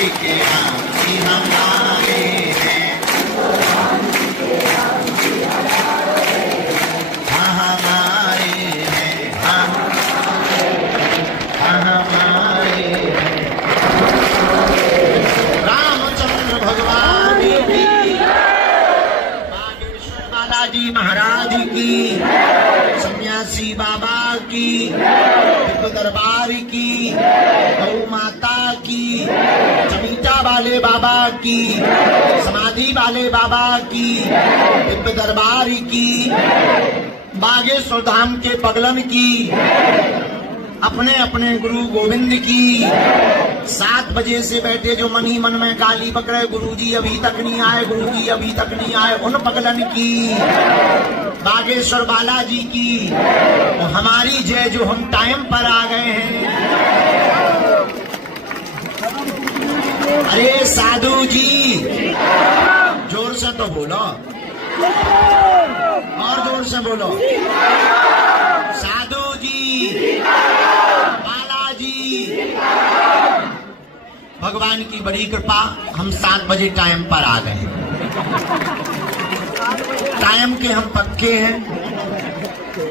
के राम जी हमारे हैं, हाँ हमारे हैं, हाँ हमारे हैं। रामचंद्र भगवान की, बागेश्वर बालाजी महाराज की, सन्यासी बाबा की, दिव्य दरबार की, गौ माता की, चमीटा वाले बाबा की, समाधि वाले बाबा की, दिव्य दरबार की, बागेश्वर धाम के पगलन की, अपने अपने गुरु गोविंद की। 7 बजे से बैठे जो मन ही मन में गाली बक रहे, गुरुजी अभी तक नहीं आए, गुरुजी अभी तक नहीं आए, उन पगलन की, बागेश्वर बालाजी की, और हमारी जय जो हम टाइम पर आ गए हैं। अरे साधु जी जोर से तो बोलो, और जोर से बोलो, साधु जी, बालाजी। भगवान की बड़ी कृपा, हम 7 बजे टाइम पर आ गए। टाइम के हम पक्के हैं,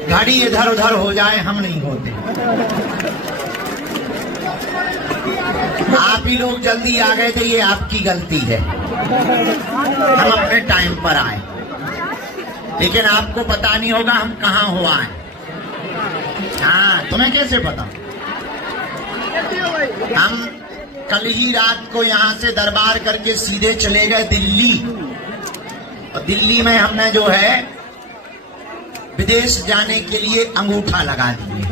घड़ी इधर उधर हो जाए हम नहीं होते। आप ही लोग जल्दी आ गए थे, ये आपकी गलती है। हम अपने टाइम पर आए, लेकिन आपको पता नहीं होगा हम कहाँ हो आए। हाँ, तुम्हें कैसे पता? हम कल ही रात को यहाँ से दरबार करके सीधे चले गए दिल्ली, और दिल्ली में हमने जो है विदेश जाने के लिए अंगूठा लगा दिए,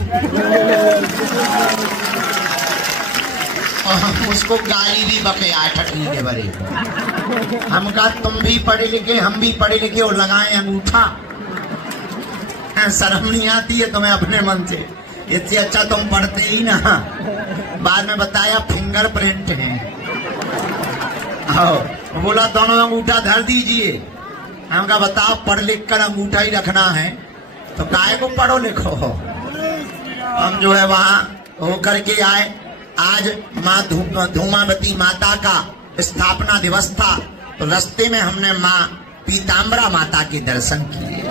और हम उसको गाली भी बके आए ठटनी के बरे। हम कहा तुम भी पढ़े लिखे, हम भी पढ़े लिखे, और लगाए अंगूठा। शर्म नहीं आती है तुम्हें अपने मन से? इससे अच्छा तुम पढ़ते ही ना। बाद में बताया फिंगरप्रिंट है। बोला दोनों अंगूठा धर दीजिए। हम कहा बताओ, पढ़ लिख कर अंगूठा ही रखना है तो काहे को पढ़ो लिखो। हम जो है वहां होकर के आए। आज माँ धूमावती माता का स्थापना दिवस था, तो रास्ते में हमने माँ पीताम्बरा माता के दर्शन किए।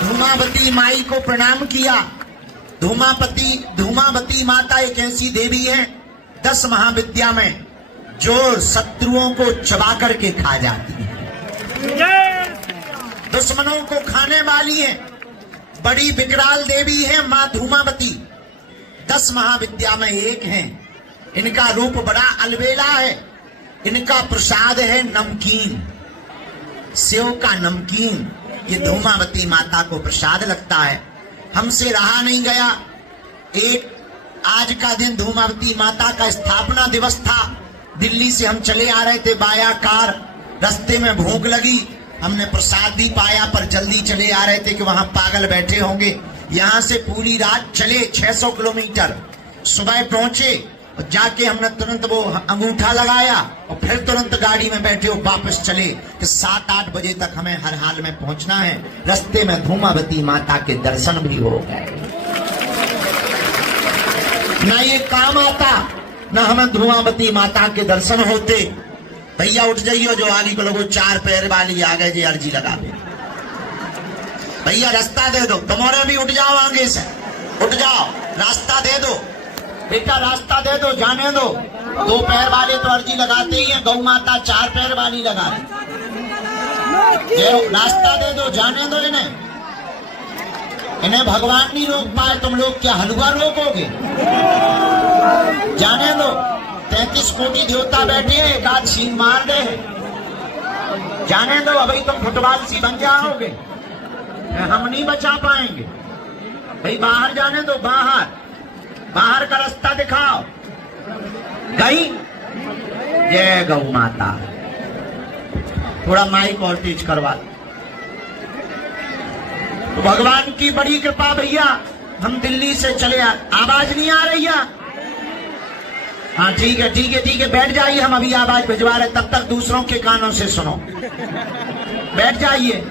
धूमावती माई को प्रणाम किया। धूमावती माता एक ऐसी देवी है 10 महाविद्या में जो शत्रुओं को चबा करके खा जाती है, दुश्मनों को खाने वाली है। बड़ी विकराल देवी है माँ धूमावती। 10 महाविद्या में एक है। इनका रूप बड़ा अलबेला है। इनका प्रसाद है नमकीन, सेव का नमकीन। ये धूमावती माता को प्रसाद लगता है। हमसे रहा नहीं गया। एक आज का दिन धूमावती माता का स्थापना दिवस था। दिल्ली से हम चले आ रहे थे बाया कार, रास्ते में भूख लगी। हमने प्रसाद भी पाया, पर जल्दी चले आ रहे थे कि वहां पागल बैठे होंगे। यहाँ से पूरी रात चले 600 किलोमीटर। सुबह पहुंचे और जाके हमने तुरंत वो अंगूठा लगाया और फिर तुरंत गाड़ी में बैठे और वापस चले कि 7-8 बजे तक हमें हर हाल में पहुंचना है। रास्ते में धूमावती माता के दर्शन भी हो गए। न ये काम आता, न हमें धूमावती माता के दर्शन होते। भैया उठ जाइयो, जो आगे को लोगों 4 पैर वाली आ गए जी, अर्जी लगा दे। भैया रास्ता दे दो, तुम्हारे भी उठ जाओ, आगे से उठ जाओ, रास्ता दे दो बेटा, रास्ता दे दो, जाने दो। 2 पैर वाले तो अर्जी लगाते ही हैं, गौ माता 4 पैर वाली लगा रही। रास्ता दे दो, जाने दो इन्हें। इन्हें भगवान नहीं रोक पाए, तुम लोग क्या हलवा रोकोगे? जाने दो। 33 कोटि देवता बैठे हैं, एक आध सीन मार दे। जाने दो, अभी तुम फुटबॉल सी बन जाओगे, हम नहीं बचा पाएंगे। भाई बाहर जाने दो, बाहर का रास्ता दिखाओ। गई जय गौ माता। थोड़ा माइक और तेज करवा। तो भगवान की बड़ी कृपा भैया, हम दिल्ली से चले आवाज नहीं आ रही है? हाँ ठीक है ठीक है ठीक है, बैठ जाइए, हम अभी आवाज भिजवा रहे, तब तक दूसरों के कानों से सुनो। बैठ जाइए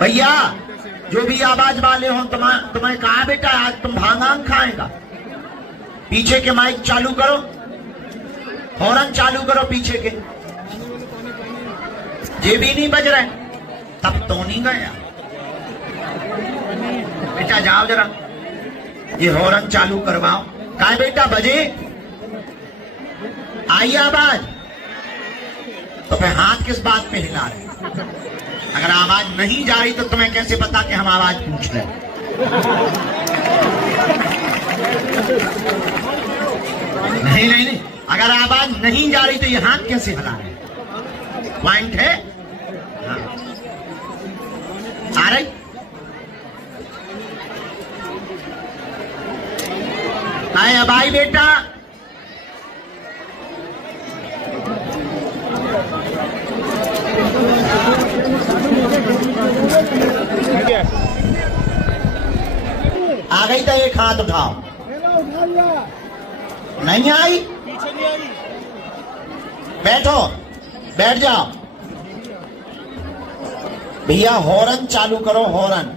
भैया, जो भी आवाज वाले हो। तुम्हें कहा बेटा आज तुम भांग खाएगा? पीछे के माइक चालू करो, हॉर्न चालू करो पीछे के। ये भी नहीं बज रहे, तब तो नहीं गया। बेटा जाओ जरा, ये हॉर्न चालू करवाओ। कहा बेटा बजे, आई आवाज? तो फिर हाथ किस बात पे हिला रहे? अगर आवाज नहीं जा रही तो तुम्हें कैसे पता कि हम आवाज पूछ रहे? नहीं नहीं नहीं, अगर आवाज नहीं जा रही तो ये हाथ कैसे हिला रहे? पॉइंट है। हाँ। आ रही? आए अब आई बेटा। आ गई तो एक हाथ उठाओ। नहीं आई? बैठो, बैठ जाओ। भैया हॉर्न चालू करो, हॉर्न।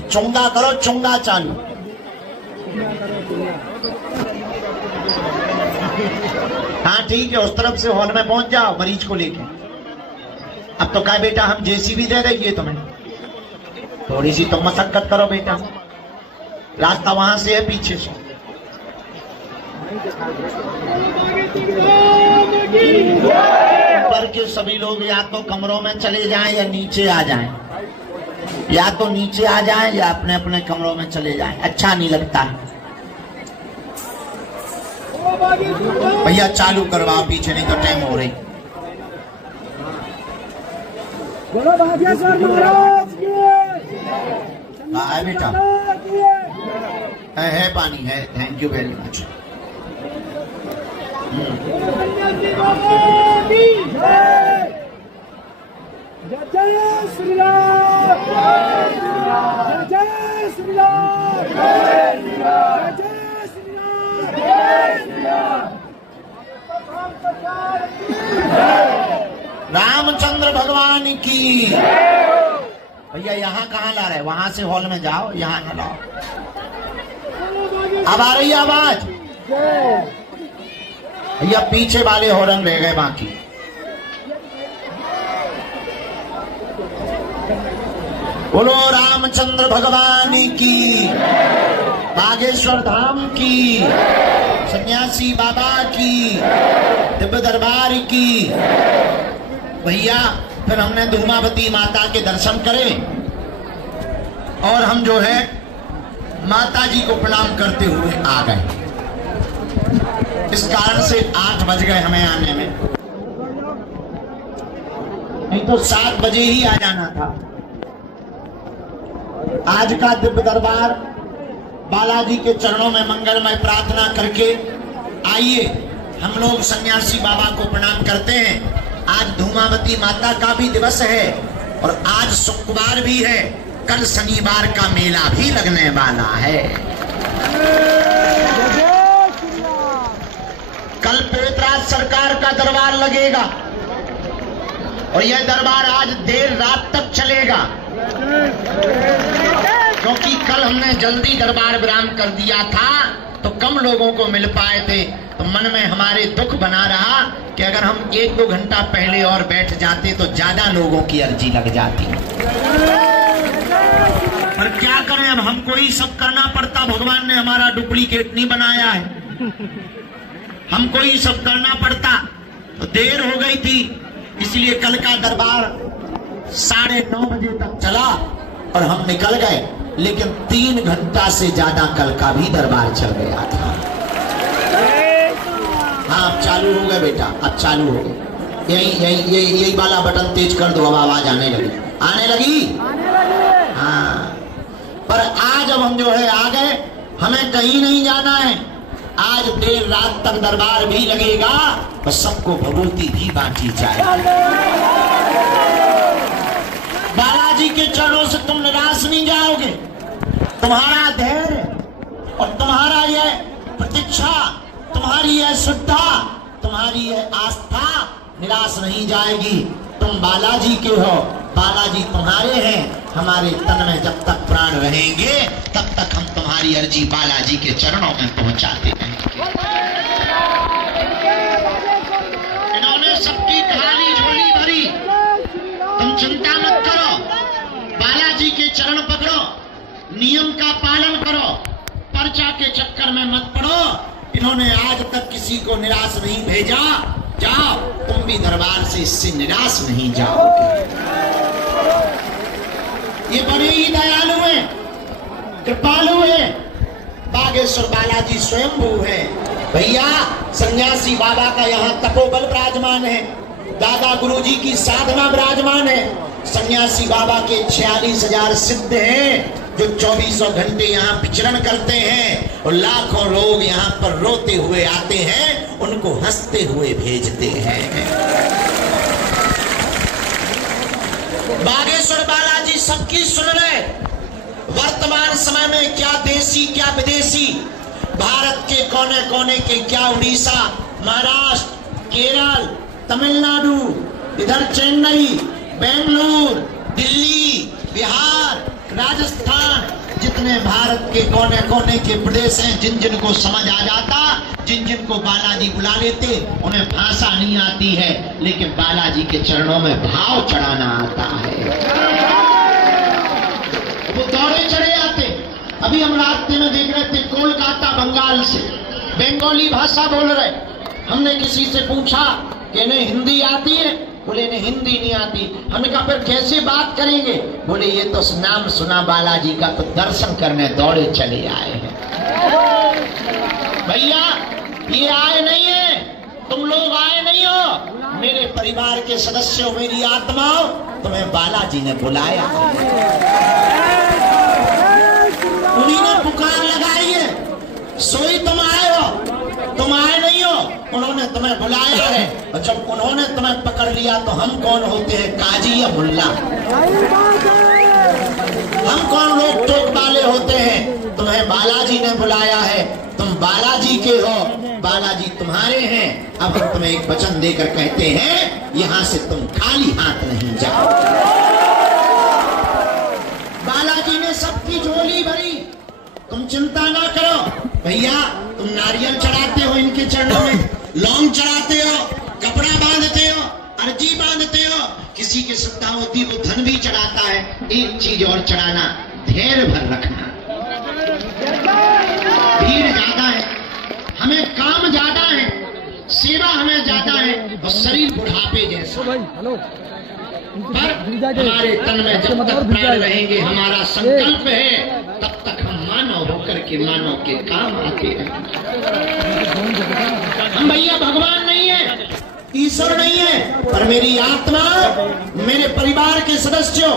चुंगा करो, चुंगा चालू। हाँ ठीक है, उस तरफ से हॉल में पहुंच जाओ मरीज को लेके। अब तो क्या बेटा, हम जेसीबी दे देंगे तुम्हें, थोड़ी सी तुम मशक्कत करो बेटा। रास्ता वहां से है, पीछे से। ऊपर के सभी लोग या तो कमरों में चले जाएं या नीचे आ जाएं, या तो नीचे आ जाएं या अपने अपने कमरों में चले जाएं। अच्छा नहीं लगता है। भैया चालू करवाओ पीछे, नहीं तो टाइम हो रही। है बेटा, है पानी है। Thank you very much. जय श्री राम, जय श्री राम, जय श्री राम, जय श्री राम, जय श्री राम। रामचंद्र भगवान की। भैया यहाँ कहाँ ला रहे? वहां से हॉल में जाओ, यहाँ न लाओ। अब आ रही आवाज? भैया पीछे वाले हॉर्न रह गए बाकी। बोलो रामचंद्र भगवान की, बागेश्वर धाम की, सन्यासी बाबा की, दिव्य दरबार की। भैया फिर हमने धूमावती माता के दर्शन करे और हम जो है माता जी को प्रणाम करते हुए आ गए। इस कारण से 8 बज गए हमें आने में, नहीं तो 7 बजे ही आ जाना था। आज का दिव्य दरबार बालाजी के चरणों में मंगलमय प्रार्थना करके आइए हम लोग सन्यासी बाबा को प्रणाम करते हैं। आज धूमावती माता का भी दिवस है और आज शुक्रवार भी है। कल शनिवार का मेला भी लगने वाला है। कल पेतराज सरकार का दरबार लगेगा और यह दरबार आज देर रात तक चलेगा, क्योंकि कल हमने जल्दी दरबार विराम कर दिया था तो कम लोगों को मिल पाए थे। तो मन में हमारे दुख बना रहा कि अगर हम 1-2 घंटा पहले और बैठ जाते तो ज्यादा लोगों की अर्जी लग जाती। पर क्या करें, अब हमको ही सब करना पड़ता। भगवान ने हमारा डुप्लीकेट नहीं बनाया है, हमको ही सब करना पड़ता। तो देर हो गई थी, इसलिए कल का दरबार 9:30 बजे तक चला और हम निकल गए। लेकिन 3 घंटा से ज्यादा कल का भी दरबार चल गया था। हाँ अब चालू हो गए बेटा, अब चालू हो गए। यही वाला बटन तेज कर दो, अब आवाज आने लगी। हाँ पर आज अब हम जो है आ गए, हमें कहीं नहीं जाना है। आज देर रात तक दरबार भी लगेगा और सबको भगवती भी बांटी जाएगी। बालाजी के चरणों से तुम निराश नहीं जाओगे। तुम्हारा धैर्य और तुम्हारा यह प्रतीक्षा, तुम्हारी यह श्रद्धा, तुम्हारी यह आस्था निराश नहीं जाएगी। तुम बालाजी के हो, बालाजी तुम्हारे हैं। हमारे तन में जब तक प्राण रहेंगे तब तक हम तुम्हारी अर्जी बालाजी के चरणों में पहुंचाते रहेंगे। इन्होंने सबकी खाली झोली भरी। तुम चिंता मत करो, बालाजी के चरण पकड़ो, नियम का पालन करो, पर्चा के चक्कर में मत पड़ो। इन्होंने आज तक किसी को निराश नहीं भेजा। जाओ, तुम भी दरबार से इससे निराश नहीं जाओगे। ये बड़े ही दयालु हैं, कृपालु हैं। बागेश्वर बालाजी स्वयंभू है भैया। सन्यासी बाबा का यहाँ तपोबल विराजमान है, दादा गुरुजी की साधना विराजमान है। सन्यासी बाबा के 46,000 सिद्ध हैं जो 2400 घंटे यहाँ विचरण करते हैं, और लाखों लोग यहाँ पर रोते हुए आते हैं, उनको हंसते हुए भेजते हैं। बागेश्वर बालाजी सबकी सुन रहे। वर्तमान समय में क्या देशी क्या विदेशी, भारत के कोने कोने के, क्या उड़ीसा, महाराष्ट्र, केरल, तमिलनाडु, इधर चेन्नई, बेंगलुरु, दिल्ली, बिहार, राजस्थान, जितने भारत के कोने कोने के प्रदेश हैं, जिन जिन को समझ आ जाता, जिन जिन को बालाजी बुला लेते, उन्हें भाषा नहीं आती है, लेकिन बालाजी के चरणों में भाव चढ़ाना आता है। वो दौड़े चढ़े आते। अभी हम रास्ते में देख रहे थे, कोलकाता बंगाल से बंगाली भाषा बोल रहे। हमने किसी से पूछा कि इन्हें हिंदी आती है? बोले इन्हें हिंदी नहीं आती। हमने कहा फिर कैसे बात करेंगे? बोले ये तो नाम सुना बालाजी का, तो दर्शन करने दौड़े चले आए हैं। भैया ये आए नहीं है, तुम लोग आए नहीं हो, मेरे परिवार के सदस्यों, मेरी आत्माओं, तुम्हें बालाजी ने बुलाया। उन्हीं ने पुकार लगाई है, सोई तुम आए हो, तुम आए नहीं हो, उन्होंने तुम्हें बुलाया है। और जब उन्होंने तुम्हें पकड़ लिया तो हम कौन होते हैं, काजी या मुल्ला? हम कौन लोग टोक वाले होते हैं? तुम्हें बालाजी ने बुलाया है, तुम बालाजी के हो, बालाजी तुम्हारे हैं। अब हम तुम्हें एक वचन देकर कहते हैं, यहाँ से तुम खाली हाथ नहीं जाओ। बालाजी ने सबकी झोली भरी, तुम चिंता ना करो। भैया तुम नारियल चढ़ाते हो इनके चरणों में, लौंग चढ़ाते हो, कपड़ा बांधते हो, अर्जी बांधते हो, किसी की श्रद्धा होती वो धन भी चढ़ाता है। एक चीज और चढ़ाना, धैर्य भर रखना। भीड़ ज्यादा है, हमें काम ज्यादा है, सेवा हमें ज्यादा है, और शरीर बुढ़ापे जैसा। पर हमारे तन में जब तक प्राण रहेंगे, हमारा संकल्प है, तब तक हम मानव होकर के मानव के काम आते हैं। हम भैया भगवान नहीं है, ईश्वर नहीं है, पर मेरी आत्मा, मेरे परिवार के सदस्यों,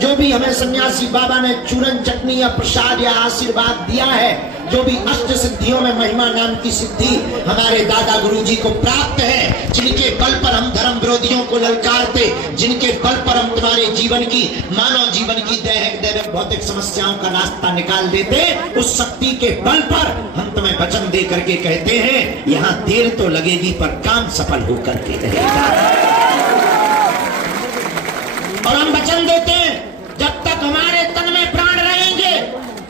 जो भी हमें सन्यासी बाबा ने चूरन चटनी या प्रसाद या आशीर्वाद दिया है, जो भी अष्ट सिद्धियों में महिमा नाम की सिद्धि हमारे दादा गुरुजी को प्राप्त है, जिनके बल पर हम धर्म विरोधियों को ललकारते, जिनके बल पर हम तुम्हारे जीवन की, मानव जीवन की दैहिक दैविक भौतिक समस्याओं का रास्ता निकाल देते, उस शक्ति के बल पर हम तुम्हें वचन दे करके कहते हैं, यहाँ देर तो लगेगी पर काम सफल होकर के रहेगा। और हम वचन देते हैं, जब तक हमारे तन में प्राण रहेंगे,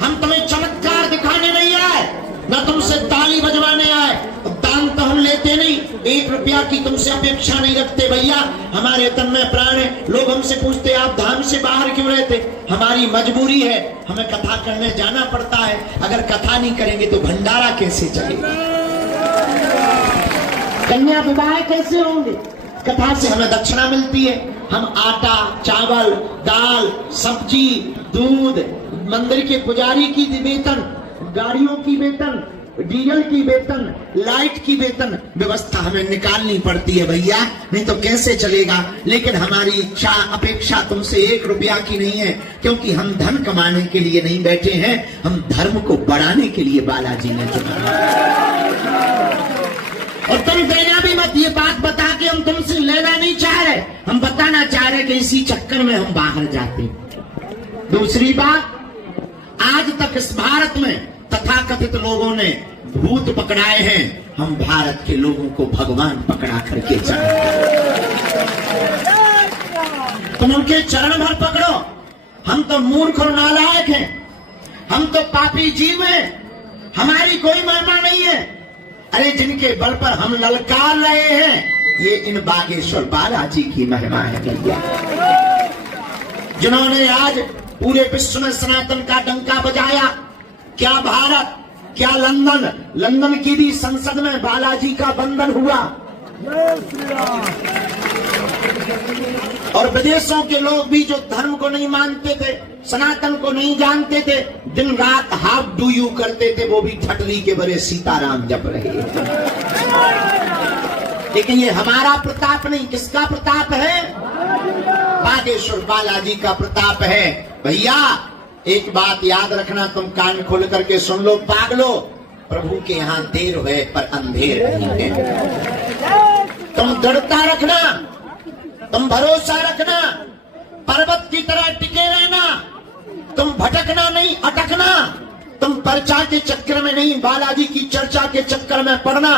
हम तुम्हें चमत्कार दिखाने नहीं आए, न तुमसे ताली बजवाने आए। दान तो हम लेते नहीं, 1 रुपया की तुमसे अपेक्षा नहीं रखते। भैया हमारे तन में प्राण है। लोग हमसे पूछते आप धाम से बाहर क्यों रहते? हमारी मजबूरी है, हमें कथा करने जाना पड़ता है। अगर कथा नहीं करेंगे तो भंडारा कैसे चलेगा? कन्या विवाह कैसे होंगे? कथा से हमें दक्षिणा मिलती है। हम आटा, चावल, दाल, सब्जी, दूध, मंदिर के पुजारी की वेतन, गाड़ियों की वेतन, डीजल की वेतन, लाइट की वेतन व्यवस्था हमें निकालनी पड़ती है भैया, नहीं तो कैसे चलेगा। लेकिन हमारी इच्छा अपेक्षा तुमसे 1 रुपया की नहीं है, क्योंकि हम धन कमाने के लिए नहीं बैठे हैं, हम धर्म को बढ़ाने के लिए बालाजी ने चुना। और तुम देना भी मत, ये बात बता के हम तुमसे लेना नहीं चाह रहे, हम बताना चाह रहे कि इसी चक्कर में हम बाहर जाते। दूसरी बात, आज तक इस भारत में तथाकथित लोगों ने भूत पकड़ाए हैं, हम भारत के लोगों को भगवान पकड़ा करके चढ़ाते। तुम उनके चरण भर पकड़ो। हम तो मूर्ख और नालायक हैं, हम तो पापी जीव हैं, हमारी कोई महिमा नहीं है। अरे जिनके बल पर हम ललकार रहे हैं, ये इन बागेश्वर बालाजी की महिमा है भैया, जिन्होंने आज पूरे विश्व में सनातन का डंका बजाया। क्या भारत, क्या लंदन, लंदन की भी संसद में बालाजी का बंधन हुआ। और विदेशों के लोग भी जो धर्म को नहीं मानते थे, सनातन को नहीं जानते थे, दिन रात हाफ डू यू करते थे, वो भी ठटली के बड़े सीताराम जप रहे। लेकिन ये हमारा प्रताप नहीं, किसका प्रताप है? बागेश्वर बालाजी का प्रताप है। भैया एक बात याद रखना, तुम कान खोल करके सुन लो पागलो, प्रभु के यहाँ देर हुए पर अंधेर नहीं है। तुम दृढ़ता रखना, तुम भरोसा रखना, पर्वत की तरह टिके रहना, तुम भटकना नहीं, अटकना, तुम पर्चा के चक्कर में नहीं, बालाजी की चर्चा के चक्कर में पड़ना।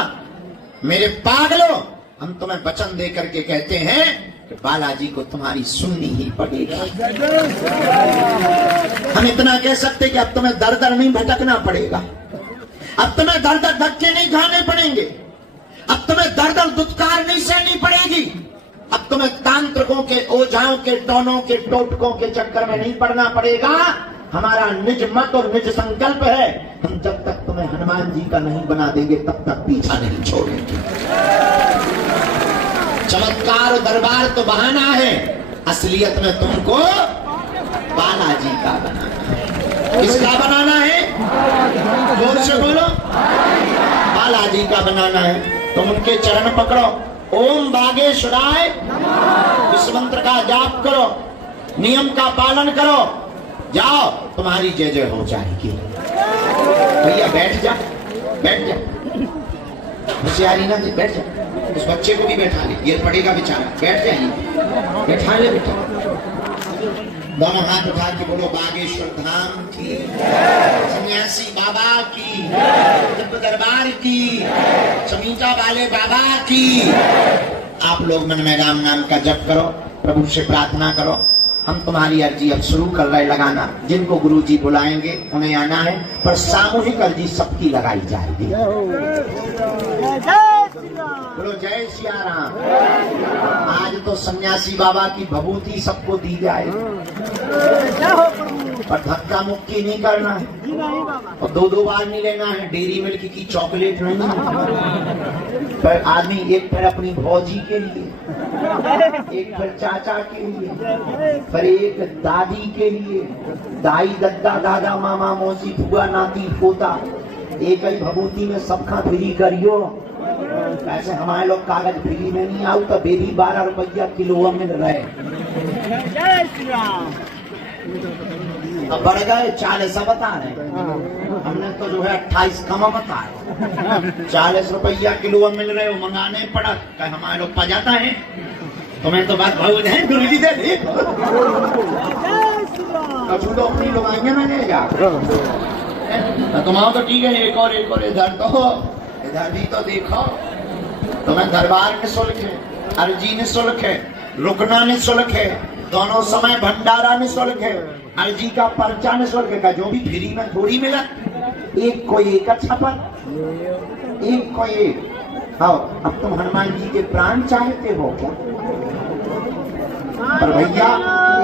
मेरे पागलो, हम तुम्हें वचन दे करके कहते हैं कि बालाजी को तुम्हारी सुननी ही पड़ेगी। हम इतना कह सकते कि अब तुम्हें दर दर नहीं भटकना पड़ेगा, अब तुम्हें दर दर धक्के नहीं खाने पड़ेंगे, अब तुम्हें दर दर दुत्कार नहीं सहनी पड़ेगी, अब तुम्हें तांत्रिकों के, ओझाओं के, टोनों के, टोटकों के चक्कर में नहीं पड़ना पड़ेगा। हमारा निज मत और निज संकल्प है, हम जब तक तुम्हें हनुमान जी का नहीं बना देंगे तब तक पीछा नहीं छोड़ेंगे। चमत्कार और दरबार तो बहाना है, असलियत में तुमको बालाजी का बनाना है। किसका बनाना है? जोर से बोलो, बालाजी का बनाना है। तुम उनके चरण पकड़ो, ओम बागेश्वराय इस मंत्र का जाप करो, नियम का पालन करो, जाओ तुम्हारी जय जय हो जाएगी। भैया बैठ जा, बैठ जा, होशियारी ना जी, बैठ जा। उस बच्चे को भी बैठा ले, गिर पड़ेगा बेचारा, बैठ जाइए, बैठा ले बेटा। दोनों हाथ उठा के बोलो बागेश्वर धाम की, सन्यासी बाबा की, जब दरबार की, समीचा वाले बाबा की। आप लोग मन में राम नाम का जप करो, प्रभु से प्रार्थना करो। हम तुम्हारी अर्जी अब शुरू कर रहे लगाना, जिनको गुरु जी बुलाएंगे उन्हें आना है, पर सामूहिक अर्जी सबकी लगाई जाएगी। बोलो जय सिया राम। आज तो सन्यासी बाबा की भभूति सबको दी जाए, पर धक्का मुक्की नहीं करना है, और दो दो बार नहीं लेना है। डेयरी मिल्क की चॉकलेट नहीं, पर आदमी एक पर अपनी भौजी के लिए, एक पर चाचा के लिए, पर एक दादी के लिए, दाई दद्दा दादा मामा मौसी फुआ नाती पोता, एक ही भभूति में सबका फ्री करियो। ऐसे हमारे लोग कागज फ्री में नहीं आऊ तो बेबी 12 रुपया किलो मिल रहे, अब बढ़ गए 40 बता रहे, हमने तो जो है 28 कम बताए। 40 रुपया किलो मिल रहे हो, मंगाने पड़ा, हमारे लोग पा जाता है। तुम्हें तो बात बहुत है, गुरु जी दे दे तो अपनी लोग आएंगे ना ले जा, तुम आओ तो ठीक है। एक और इधर तो, इधर भी तो देखो, तुम्हें दरबार निःशुल्क है, अर्जी निःशुल्क है, रुकना निःशुल्क है, दोनों समय भंडारा निःशुल्क है, अर्जी का पर्चा निःशुल्क है। जो भी फ्री में थोड़ी मिला, एक को एक अच्छा पर, एक को एक। आओ अब तुम हनुमान जी के प्राण चाहते हो क्या? पर भैया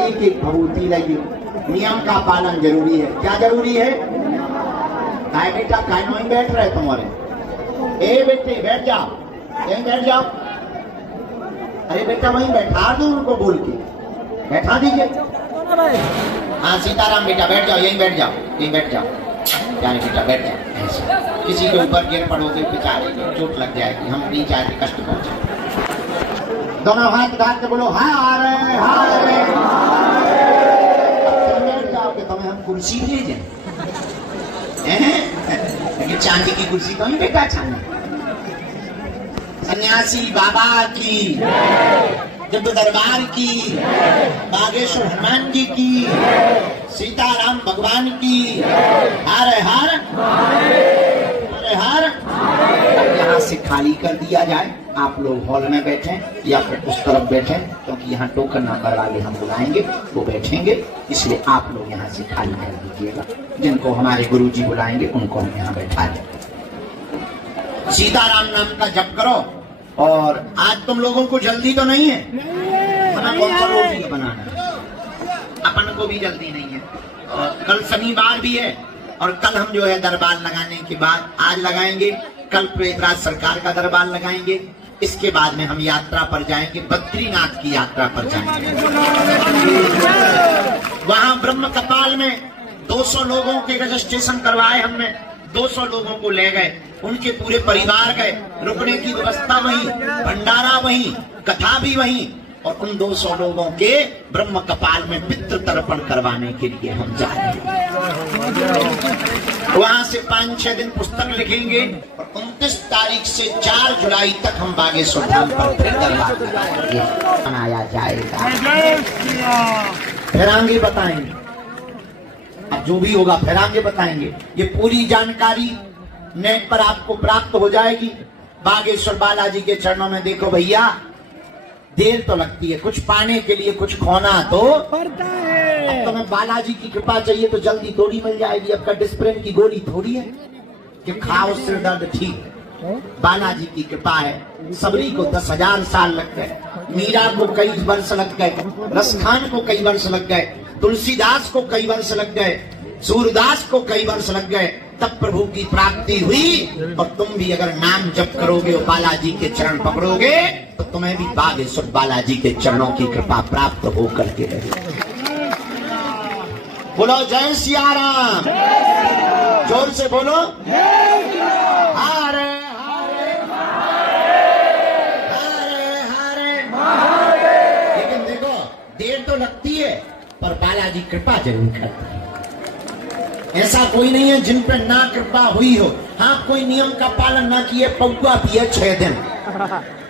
एक एक भभूति लगी, नियम का पालन जरूरी है। क्या जरूरी है? काय बेटा काय नहीं बैठ रहे तुम्हारे, ए बेटे बैठ जाओ, यहीं बैठ जाओ। अरे बेटा वहीं बैठा दो उनको, बोल के बैठा दीजिए। हाँ सीताराम बेटा बैठ जाओ, यहीं बैठ जाओ, यहीं बैठ जाओ, जाने बेटा बैठ जाओ। किसी के ऊपर गिर पड़ोगे बेचारे को चोट लग जाएगी, हम नहीं चाहते कष्ट पहुंचे। दोनों हाथ उठा के बोलो हारे हारे। बैठ जाओ कि तुम्हें हम कुर्सी भेजें, लेकिन चांदी की कुर्सी तो नहीं बेटा, चांदी। सन्यासी बाबा की, जब दरबार की, बागेश्वर हनुमान जी की, सीताराम भगवान की, हर हर हर हर। यहाँ से खाली कर दिया जाए, आप लोग हॉल में बैठे या फिर उस तरफ बैठे, क्योंकि यहाँ टोकन नंबर वाले हम बुलाएंगे, वो बैठेंगे, इसलिए आप लोग यहाँ से खाली कर दीजिएगा। जिनको हमारे गुरु जी बुलाएंगे उनको हम यहाँ बैठा देंगे। सीताराम नाम का जप करो। और आज तुम लोगों को जल्दी तो नहीं है, हमें कौन सा रोटी का बनाना है, अपन को भी जल्दी नहीं है। और कल शनिवार भी है और कल हम जो है दरबार लगाने के बाद, आज लगाएंगे, कल प्रयागराज सरकार का दरबार लगाएंगे, इसके बाद में हम यात्रा पर जाएंगे, बद्रीनाथ की यात्रा पर जाएंगे। वहां ब्रह्म कपाल में 200 लोगों के रजिस्ट्रेशन करवाए हमने, 200 लोगों को ले गए, उनके पूरे परिवार गए, रुकने की व्यवस्था वहीं, भंडारा वहीं, कथा भी वहीं, और उन 200 लोगों के ब्रह्म कपाल में पितृ तर्पण करवाने के लिए हम जा रहे हैं। वहां से 5-6 दिन पुस्तक लिखेंगे और 29 तारीख से 4 जुलाई तक हम बागेश्वर धाम पर फिर दरबार मनाया जाएगा। फिर आगे बताएंगे, अब जो भी होगा फिर आगे बताएंगे। ये पूरी जानकारी नेट पर आपको प्राप्त हो जाएगी। बागेश्वर बालाजी के चरणों में देखो भैया, देर तो लगती है, कुछ पाने के लिए कुछ खोना तो पड़ता है। अब तुम्हें बालाजी की कृपा चाहिए तो जल्दी थोड़ी मिल जाएगी। अब का डिस्प्रिन की गोली थोड़ी है कि खाओ सिर दर्द ठीक। बालाजी की कृपा है। सबरी को 10,000 साल लग गए, मीरा को कई वर्ष लग गए, रसखान को कई वर्ष लग गए, तुलसीदास को कई वर्ष लग गए, सूरदास को कई वर्ष लग गए, तब प्रभु की प्राप्ति हुई। और तुम भी अगर नाम जप करोगे और बालाजी के चरण पकड़ोगे तो तुम्हें भी बागेश्वर बालाजी के चरणों की कृपा प्राप्त हो करके रहेगी। बोलो जय सिया राम, जोर से बोलो हरे हरे हरे हरे। लेकिन देखो देर तो लगती है पर बालाजी कृपा जरूर करता है। ऐसा कोई नहीं है जिन पे ना कृपा हुई हो। हाँ, कोई नियम का पालन ना किए, पौवा पिए 6 दिन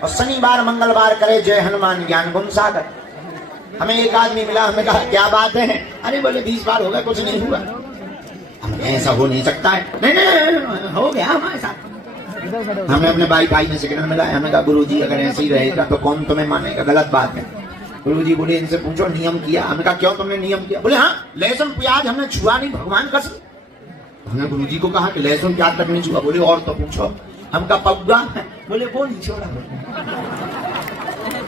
और शनिवार मंगलवार करे जय हनुमान ज्ञान गुण सागर। हमें एक आदमी मिला, हमें कहा क्या बात है? अरे बोले 20 बार हो गया, कुछ नहीं हुआ। ऐसा हो नहीं सकता है। नहीं हो गया हमारे साथ। हमें अपने भाई ने सिग्नल मिलाया, हमें कहा गुरुजी अगर ऐसे ही रहेगा तो कौन तुम्हें मानेगा, गलत बात है। गुरुजी बोले इनसे पूछो नियम किया। हमने कहा क्यों तुमने नियम किया? बोले हाँ, लहसुन प्याज हमने छुआ नहीं, भगवान कसम। हमने गुरुजी को कहा कि लहसुन प्याज तक नहीं छुआ। बोले और तो पूछो। हम कहा पौवा, बोले वो नहीं छोड़ा,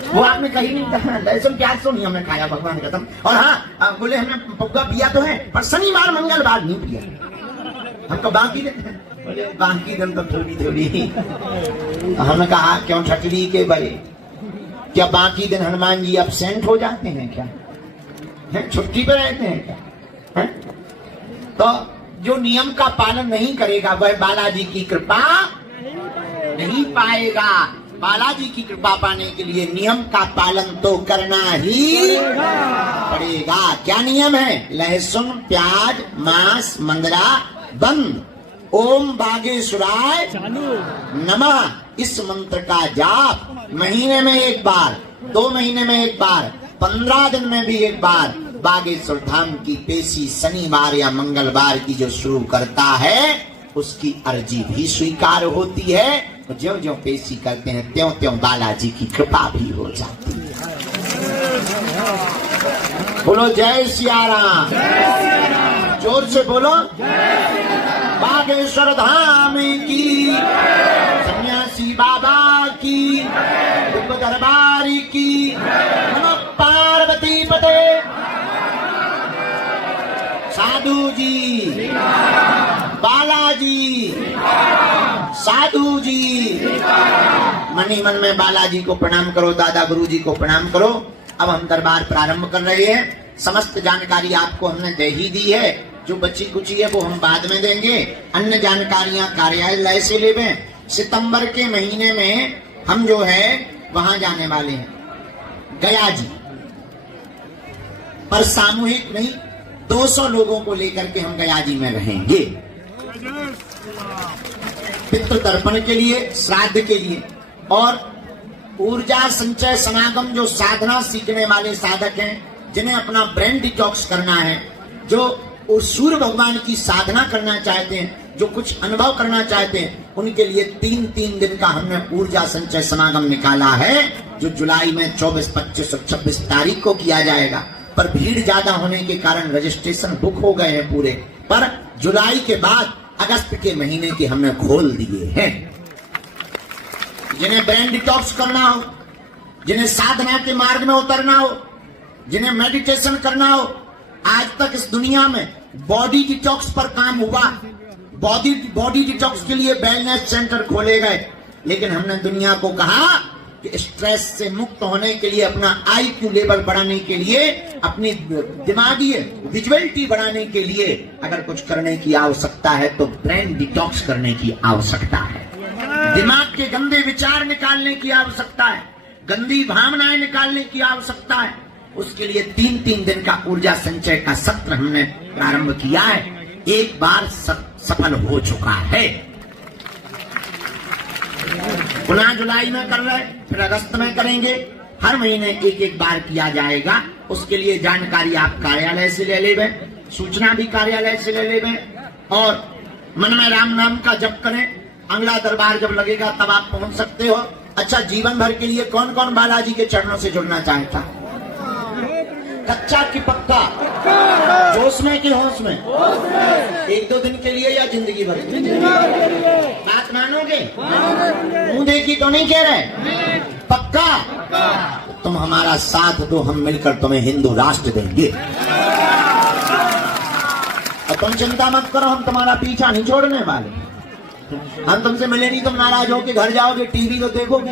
वो आपने कहीं नहीं कहा, लहसुन प्याज तो नहीं हमने खाया, भगवान कसम। और हाँ बोले हमने पौवा पिया तो है पर शनिवार मंगलवार नहीं पिया। हमको बाकी दिन, बोले बाकी दिन तो थोड़ी। हमने कहा क्यों ठटली के बड़े, क्या बाकी दिन हनुमान जी अब्सेंट हो जाते हैं क्या? छुट्टी पे रहते हैं क्या? तो जो नियम का पालन नहीं करेगा वह बालाजी की कृपा नहीं पाएगा। बालाजी की कृपा पाने के लिए नियम का पालन तो करना ही पड़ेगा। क्या नियम है? लहसुन प्याज मांस मंगरा बंद। ओम बागेश्वराय नमः, इस मंत्र का जाप महीने में एक बार, 2 महीने में एक बार, 15 दिन में भी एक बार बागेश्वर धाम की पेशी शनिवार या मंगलवार की जो शुरू करता है उसकी अर्जी भी स्वीकार होती है। तो ज्यों ज्यों पेशी करते हैं त्यों त्यों बालाजी की कृपा भी हो जाती है। बोलो जय सिया राम, जोर से बोलो बागेश्वर धाम की, सन्यासी बाबा की, दरबारी की, नमः पार्वती पते। साधु जी, बालाजी, साधु जी, मनी मन में बालाजी को प्रणाम करो, दादा गुरु जी को प्रणाम करो। अब हम दरबार प्रारंभ कर रहे हैं। समस्त जानकारी आपको हमने दे ही दी है, जो बची कुची है वो हम बाद में देंगे। अन्य जानकारियां कार्यालय से लेवे। सितंबर के महीने में हम जो है वहां जाने वाले हैं, गया जी, पर सामूहिक नहीं, 200 लोगों को लेकर के हम गया जी में रहेंगे, पितृ तर्पण के लिए, श्राद्ध के लिए। और ऊर्जा संचय समागम, जो साधना सीखने वाले साधक हैं, जिन्हें अपना ब्रेन डिटॉक्स करना है, जो सूर्य भगवान की साधना करना चाहते हैं, जो कुछ अनुभव करना चाहते हैं, उनके लिए 3 दिन का हमने ऊर्जा संचय समागम निकाला है, जो जुलाई में 24, 25 और 26 तारीख को किया जाएगा। पर भीड़ ज्यादा होने के कारण रजिस्ट्रेशन बुक हो गए हैं पूरे, पर जुलाई के बाद अगस्त के महीने के हमने खोल दिए हैं। जिन्हें ब्रेन डिटॉक्स करना हो, जिन्हें साधना के मार्ग में उतरना हो, जिन्हें मेडिटेशन करना हो, आज तक इस दुनिया में बॉडी डिटॉक्स पर काम हुआ। बॉडी डिटॉक्स के लिए वेलनेस सेंटर खोले गए, लेकिन हमने दुनिया को कहा कि स्ट्रेस से मुक्त होने के लिए, अपना IQ लेवल बढ़ाने के लिए, अपनी दिमागी विजुअलिटी बढ़ाने के लिए अगर कुछ करने की आवश्यकता है तो ब्रेन डिटॉक्स करने की आवश्यकता है। दिमाग के गंदे विचार निकालने की आवश्यकता है, गंदी भावनाएं निकालने की आवश्यकता है। उसके लिए 3-3 दिन का ऊर्जा संचय का सत्र हमने प्रारंभ किया है। एक बार सफल हो चुका है, पुनः जुलाई में कर रहे, फिर अगस्त में करेंगे। हर महीने एक बार किया जाएगा। उसके लिए जानकारी आप कार्यालय से ले लेवे, सूचना भी कार्यालय से ले लेवे, और मन में राम नाम का जप करें। अगला दरबार जब लगेगा तब आप पहुंच सकते हो। अच्छा, जीवन भर के लिए कौन कौन बालाजी के चरणों से जुड़ना चाहता? कच्चा की पक्का, जोश में कि होश में? 1-2 दिन के लिए या जिंदगी भर? बात मानोगे? मुंह देखी तो नहीं कह रहे? पक्का? तुम हमारा साथ दो, हम मिलकर तुम्हें हिंदू राष्ट्र देंगे। और तुम चिंता मत करो, हम तुम्हारा पीछा नहीं छोड़ने वाले। हम तुमसे मिले नहीं, तुम नाराज होके घर जाओगे, टीवी तो देखोगे,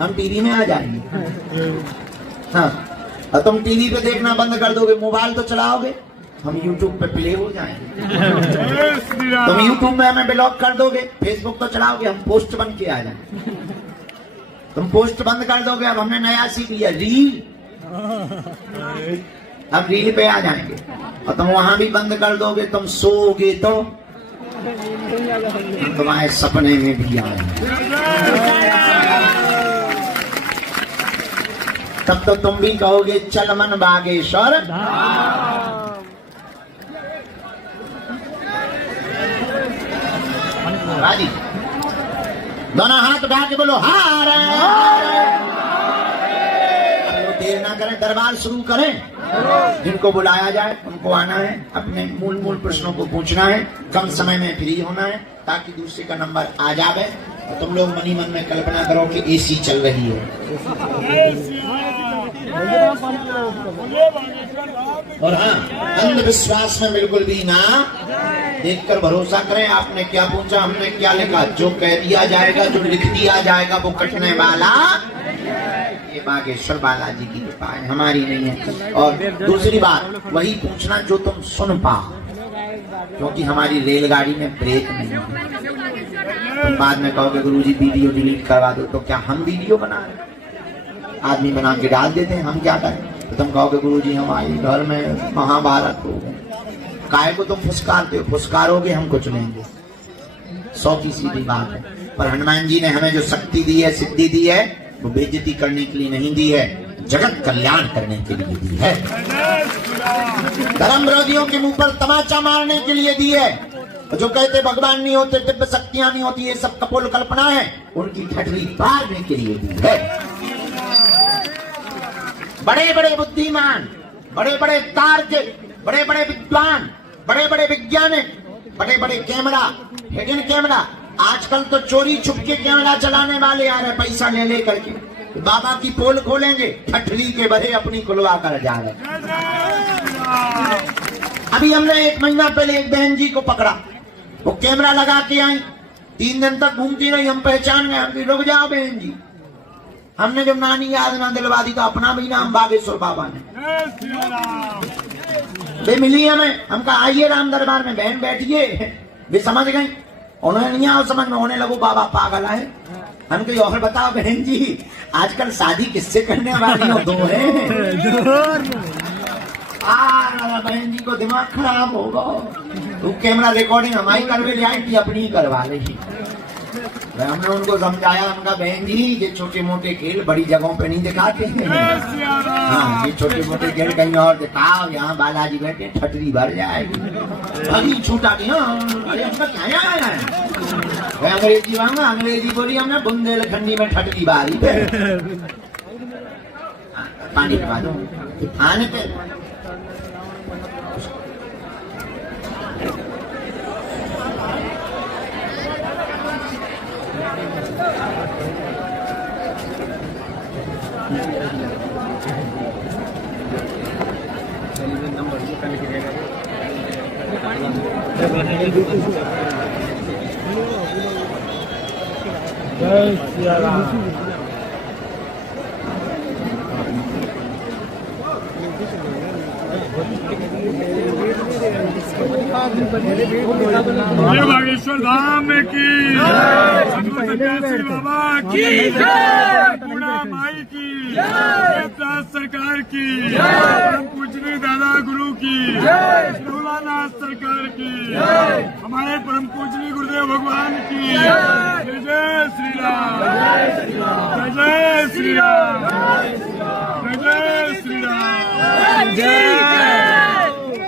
हम टीवी में आ जाएंगे। हाँ, और तुम टीवी पे देखना बंद कर दोगे, मोबाइल तो चलाओगे, हम यूट्यूब पे प्ले हो जाएंगे। तुम यूट्यूब में हमें ब्लॉक कर दोगे, फेसबुक तो चलाओगे, हम पोस्ट बन के आ जाएंगे। तुम पोस्ट बंद कर दोगे, अब हमने नया सीख लिया रील, अब रील पे आ जाएंगे। और तुम वहां भी बंद कर दोगे, तुम सोओगे तो तुम्हारे सपने में भी आएंगे। तब तो तुम भी कहोगे चल मन बागेश्वर। राजी, दोनों हाथ उठा के बोलो हार। देर ना करें, दरबार शुरू करें। जिनको बुलाया जाए उनको आना है, अपने मूल प्रश्नों को पूछना है, कम समय में फ्री होना है ताकि दूसरे का नंबर आ जाए। और तुम लोग मनी मन में कल्पना करो कि AC चल रही है। और हाँ, अंधविश्वास में बिल्कुल भी ना देखकर भरोसा करें। आपने क्या पूछा, हमने क्या लिखा, जो कह दिया जाएगा, जो लिख दिया जाएगा वो कटने वाला ये बागेश्वर बालाजी की कृपा है, हमारी नहीं है। और दूसरी बात, वही पूछना जो तुम सुन पाओ, क्योंकि हमारी रेलगाड़ी में ब्रेक नहीं है। तुम बाद में कहोगे गुरुजी वीडियो डिलीट करवा दो, तो क्या हम वीडियो बना रहे? आदमी बना के डाल देते हैं, हम क्या करें? तो तुम कहोगे गुरुजी हमारे घर में महाभारत हो गए। काय को तुम फुसकारते हो? फुसकारोगे हम कुछ लेंगे, 100 की सीधी बात है। पर हनुमान जी ने हमें जो शक्ति दी है, सिद्धि दी है, वो बेइज्जती करने के लिए नहीं दी है, जगत कल्याण करने के लिए दी है। धर्म विरोधियों के मुंह पर तमाचा मारने के लिए दी है। जो कहते भगवान नहीं होते, दिव्य शक्तियां नहीं होती, ये सब कपोल कल्पना है, उनकी ठठरी पारने के लिए दी है। बड़े बड़े बुद्धिमान, बड़े बड़े तार्किक, बड़े बड़े विद्वान, बड़े बड़े वैज्ञानिक, बड़े बड़े कैमरा, हिडन कैमरा, आजकल तो चोरी छुपके कैमरा चलाने वाले आ रहे पैसा ले ले करके। बाबा की पोल खोलेंगे, ठठरी के बड़े अपनी खुलवा कर जा रहे। अभी हमने 1 महीना पहले एक बहन जी को पकड़ा, वो कैमरा लगा के आई, 3 दिन तक घूमती रही, हम पहचान गए। रुक जाओ बहन जी, हमने जब नानी याद ना दिलवा दी तो अपना भी नाम बागेश्वर बाबा ने वे मिली हमें। हम कहा आइए राम दरबार में, बहन बैठिए। वे समझ गई, उन्होंने नहीं आओ समझ में, होने लगो बाबा पागल है। हम कहीं और बताओ बहन जी, आजकल शादी किससे करने वाली हो? 2 है। बहन जी को दिमाग खराब होगा, तो कैमरा रिकॉर्डिंग हमारी करवे जाएगी, अपनी ही करवा लेगी। हमने उनको समझाया, उनका बहन जी ये छोटे मोटे खेल बड़ी जगहों पे नहीं दिखाते हैं। हाँ, ये छोटे मोटे खेल कहीं और दिखाओ, यहाँ बालाजी बैठे ठठरी भर जाएगी। अभी छूटा नहीं, अरे हमका क्या आया है? अंग्रेजी मांगा, अंग्रेजी बोली हमने, बुंदेलखंडी में ठठरी बारी पे। पानी पिला दो आने पे। जय सिया राम। जय बागेश्वर धाम की जय, बाबा की जय, पूर्णा माई की जय, प्रात सरकार की जय, पूजनीय दादा गुरु की जय, भोलानाथ सरकार की जय, हमारे परम पूजनीय गुरुदेव भगवान की जय। जय श्री राम, जय जय श्री राम, जय जय श्री राम, जय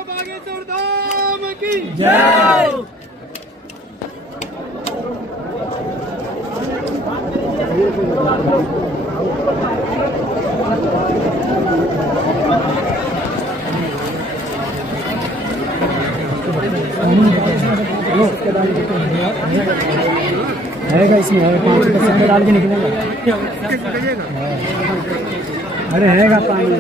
बागेश्वर धाम की जय। हैगा इसमें, है 5% डाल के निकलेगा। अरे हैगा पानी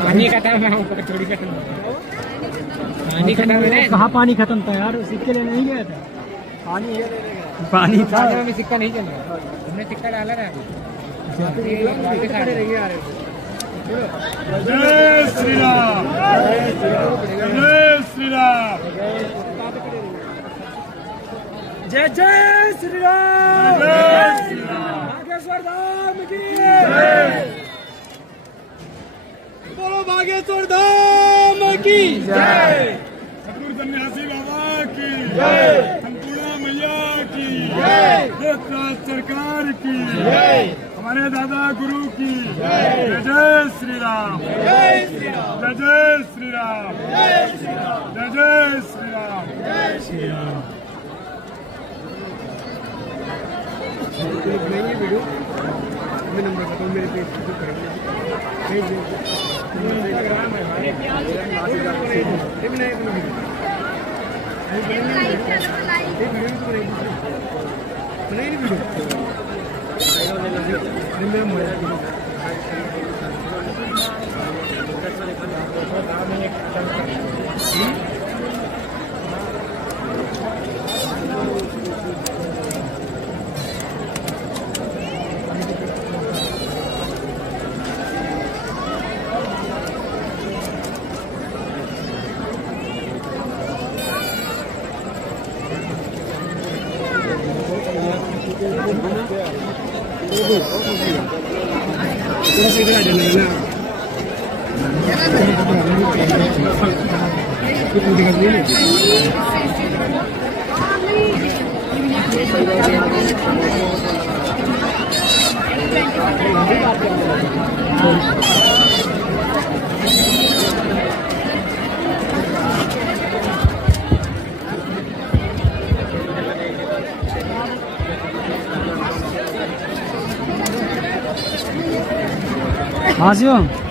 पानी खत्म है, ऊपर थोड़ी खत्म, पानी खत्म है। कहाँ पानी खत्म था यार, सिक्के लेने नहीं गया था। पानी है, पानी था में सिक्का नहीं चल रहा, तुमने सिक्का डाला था अभी। जय श्री राम, जय श्री राम, जय जय श्री राम, जय श्री राम, बागेश्वर धाम की जय, बोलो बागेश्वर धाम की जय, सतगुरु सन्यासी बाबा की जय, अन्नपूर्णा मैया की जय, प्रात सरकार की जय, हमारे दादा गुरु की जय। जय श्री राम, जय श्री राम, जय जय श्री राम, जय श्री राम, जय जय श्री राम, जय श्री राम। हाँ जी।